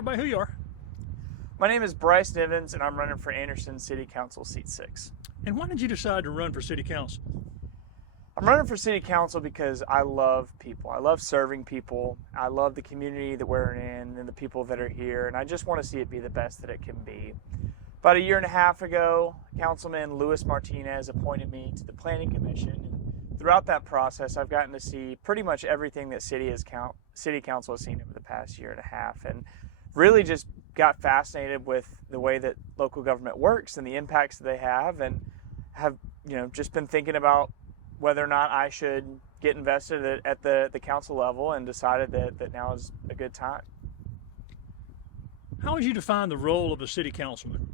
everybody who you are. My name is Bryce Nivens, and I'm running for Anderson City Council Seat 6. And why did you decide to run for City Council? I'm running for City Council because I love people. I love serving people. I love the community that we're in and the people that are here, and I just want to see it be the best that it can be. About a year and a half ago, Councilman Luis Martinez appointed me to the Planning Commission. And throughout that process, I've gotten to see pretty much everything that City Council has seen over the past year and a half, and really just got fascinated with the way that local government works and the impacts that they have, and have just been thinking about whether or not I should get invested at the council level, and decided that now is a good time. How would you define the role of a city councilman?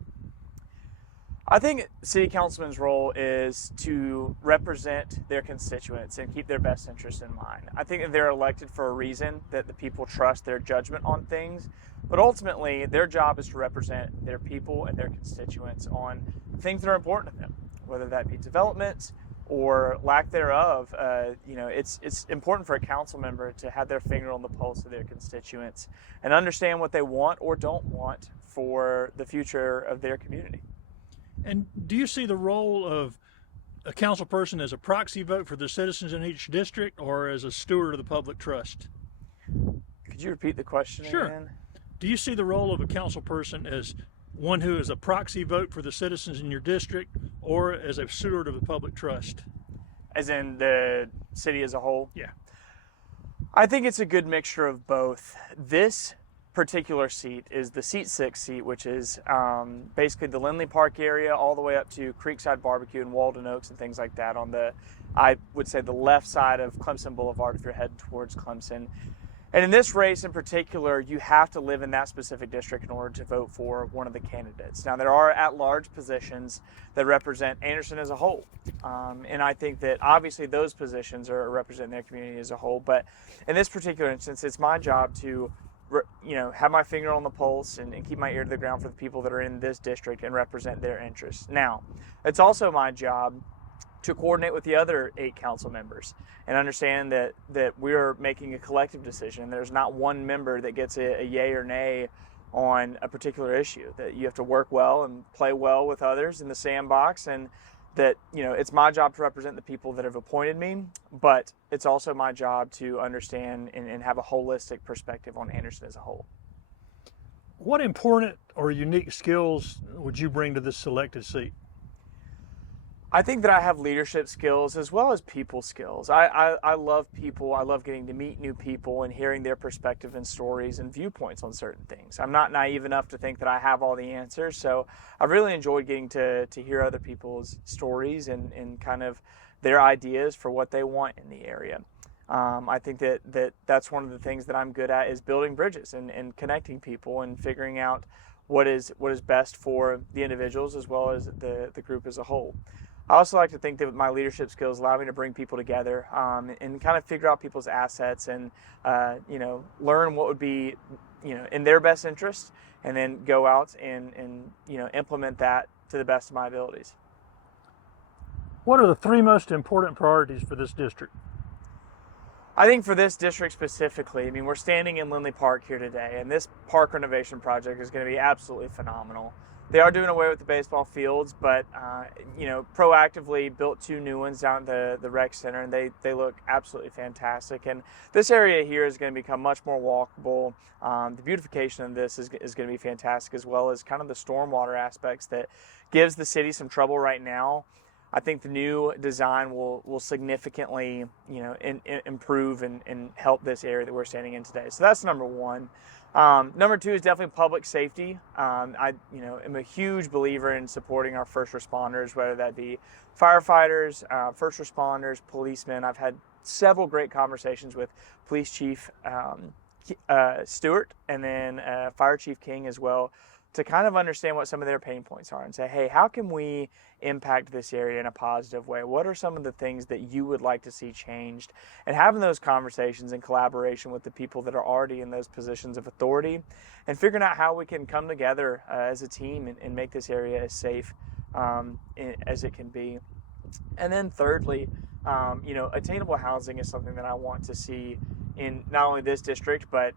I think city councilman's role is to represent their constituents and keep their best interests in mind. I think that they're elected for a reason, that the people trust their judgment on things, but ultimately their job is to represent their people and their constituents on things that are important to them, whether that be development or lack thereof. It's important for a council member to have their finger on the pulse of their constituents and understand what they want or don't want for the future of their community. And do you see the role of a council person as a proxy vote for the citizens in each district, or as a steward of the public trust? Could you repeat the question Sure. again? Do you see the role of a council person as one who is a proxy vote for the citizens in your district, or as a steward of the public trust? As in the city as a whole? Yeah. I think it's a good mixture of both. This particular seat is the Seat 6 seat, which is basically the Linley Park area all the way up to Creekside Barbecue and Walden Oaks and things like that on I would say the left side of Clemson Boulevard if you're heading towards Clemson. And in this race in particular, you have to live in that specific district in order to vote for one of the candidates. Now, there are at-large positions that represent Anderson as a whole. And I think that obviously those positions are representing their community as a whole. But in this particular instance, it's my job to have my finger on the pulse and keep my ear to the ground for the people that are in this district and represent their interests. Now, it's also my job to coordinate with the other 8 council members and understand that we're making a collective decision. There's not one member that gets a yay or nay on a particular issue, that you have to work well and play well with others in the sandbox, and that it's my job to represent the people that have appointed me, but it's also my job to understand and have a holistic perspective on Anderson as a whole. What important or unique skills would you bring to this selected seat? I think that I have leadership skills as well as people skills. I love people. I love getting to meet new people and hearing their perspective and stories and viewpoints on certain things. I'm not naive enough to think that I have all the answers, so I've really enjoyed getting to hear other people's stories and kind of their ideas for what they want in the area. I think that's one of the things that I'm good at, is building bridges and connecting people and figuring out what is best for the individuals as well as the group as a whole. I also like to think that my leadership skills allow me to bring people together and kind of figure out people's assets and learn what would be in their best interest, and then go out and implement that to the best of my abilities. What are the 3 most important priorities for this district? I think for this district specifically, we're standing in Linley Park here today, and this park renovation project is going to be absolutely phenomenal. They are doing away with the baseball fields, but proactively built 2 new ones down at the rec center, and they look absolutely fantastic. And this area here is going to become much more walkable. The beautification of this is going to be fantastic, as well as kind of the stormwater aspects that gives the city some trouble right now. I think the new design will significantly improve and help this area that we're standing in today. So that's number 1. Number 2 is definitely public safety. I am a huge believer in supporting our first responders, whether that be firefighters, first responders, policemen. I've had several great conversations with Police Chief Stewart and then Fire Chief King as well, to kind of understand what some of their pain points are and say, hey, how can we impact this area in a positive way? What are some of the things that you would like to see changed? And having those conversations in collaboration with the people that are already in those positions of authority, and figuring out how we can come together as a team and make this area as safe as it can be. And then thirdly, attainable housing is something that I want to see in not only this district, but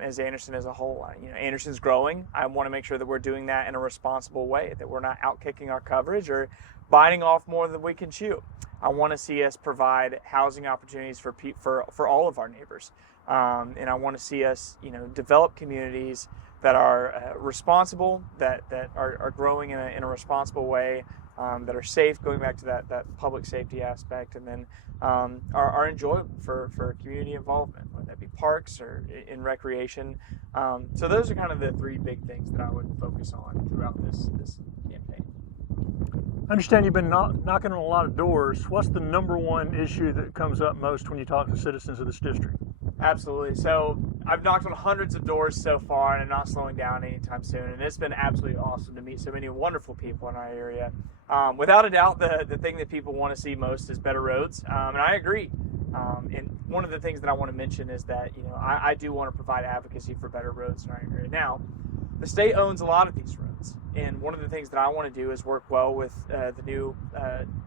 as Anderson as a whole. Anderson's growing. I want to make sure that we're doing that in a responsible way, that we're not outkicking our coverage or biting off more than we can chew. I want to see us provide housing opportunities for all of our neighbors, and I want to see us develop communities that are responsible, that are growing in a responsible way, that are safe, going back to that public safety aspect, and then are enjoyable for community involvement, whether that be parks or in recreation. So those are kind of the three big things that I would focus on throughout this campaign. I understand you've been knocking on a lot of doors. What's the number one issue that comes up most when you talk to citizens of this district? Absolutely. So I've knocked on hundreds of doors so far, and I'm not slowing down anytime soon. And it's been absolutely awesome to meet so many wonderful people in our area. Without a doubt, the thing that people want to see most is better roads, and I agree. And one of the things that I want to mention is that I do want to provide advocacy for better roads in our area. Now, the state owns a lot of these roads, and one of the things that I want to do is work well with the new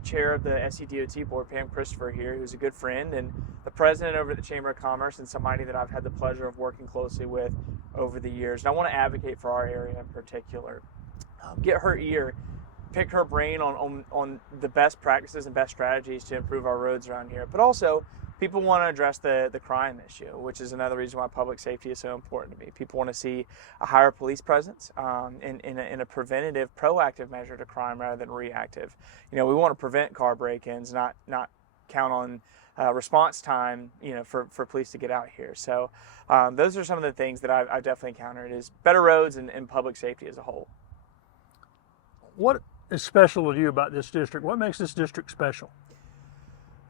chair of the SCDOT board, Pam Christopher here, who's a good friend, and the president over at the Chamber of Commerce, and somebody that I've had the pleasure of working closely with over the years. And I want to advocate for our area in particular. Get her ear, pick her brain on the best practices and best strategies to improve our roads around here. But also, people want to address the crime issue, which is another reason why public safety is so important to me. People want to see a higher police presence in a preventative, proactive measure to crime rather than reactive. We want to prevent car break-ins, not count on response time, for police to get out here. So those are some of the things that I've definitely encountered, is better roads and public safety as a whole. What is special to you about this district? What makes this district special?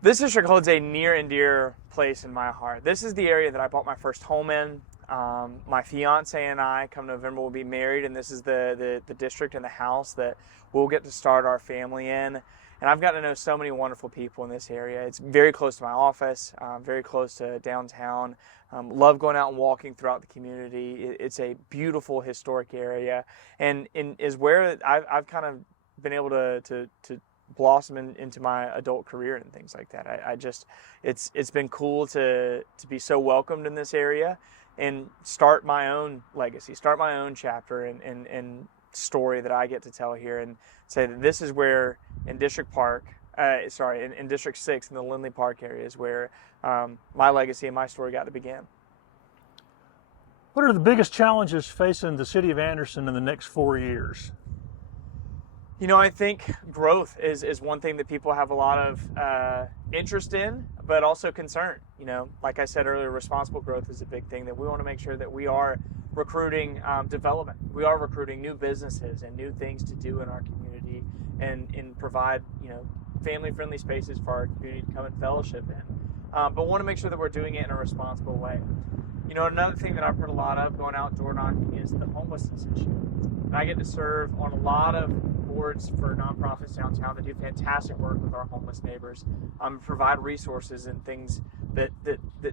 This district holds a near and dear place in my heart. This is the area that I bought my first home in. My fiance and I, come November, will be married, and this is the district and the house that we'll get to start our family in. And I've gotten to know so many wonderful people in this area. It's very close to my office, very close to downtown. Love going out and walking throughout the community. It's a beautiful historic area, and is where I've kind of been able to blossom into my adult career and things like that. It's been cool to be so welcomed in this area and start my own legacy, start my own chapter and story that I get to tell here, and say that this is where in District 6 in the Linley Park area is where my legacy and my story got to begin. What are the biggest challenges facing the city of Anderson in the next 4 years? I think growth is one thing that people have a lot of interest in, but also concern. Like I said earlier, responsible growth is a big thing, that we want to make sure that we are recruiting development. We are recruiting new businesses and new things to do in our community and provide, family-friendly spaces for our community to come and fellowship in. But want to make sure that we're doing it in a responsible way. Another thing that I've heard a lot of going out door knocking is the homelessness issue. And I get to serve on a lot of boards for nonprofits downtown that do fantastic work with our homeless neighbors, provide resources and things that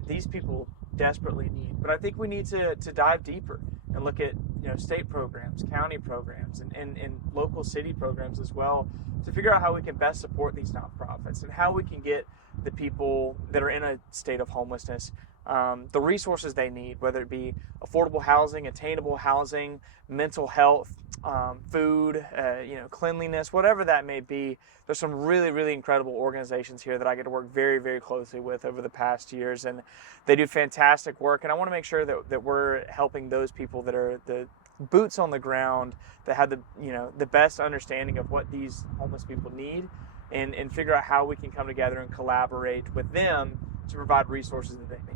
these people desperately need. But I think we need to dive deeper and look at state programs, county programs, and local city programs as well, to figure out how we can best support these nonprofits and how we can get the people that are in a state of homelessness the resources they need, whether it be affordable housing, attainable housing, mental health, food, cleanliness, whatever that may be. There's some really, really incredible organizations here that I get to work very, very closely with over the past years, and they do fantastic work. And I want to make sure that we're helping those people that are the boots on the ground, that have the best understanding of what these homeless people need, and figure out how we can come together and collaborate with them to provide resources that they need.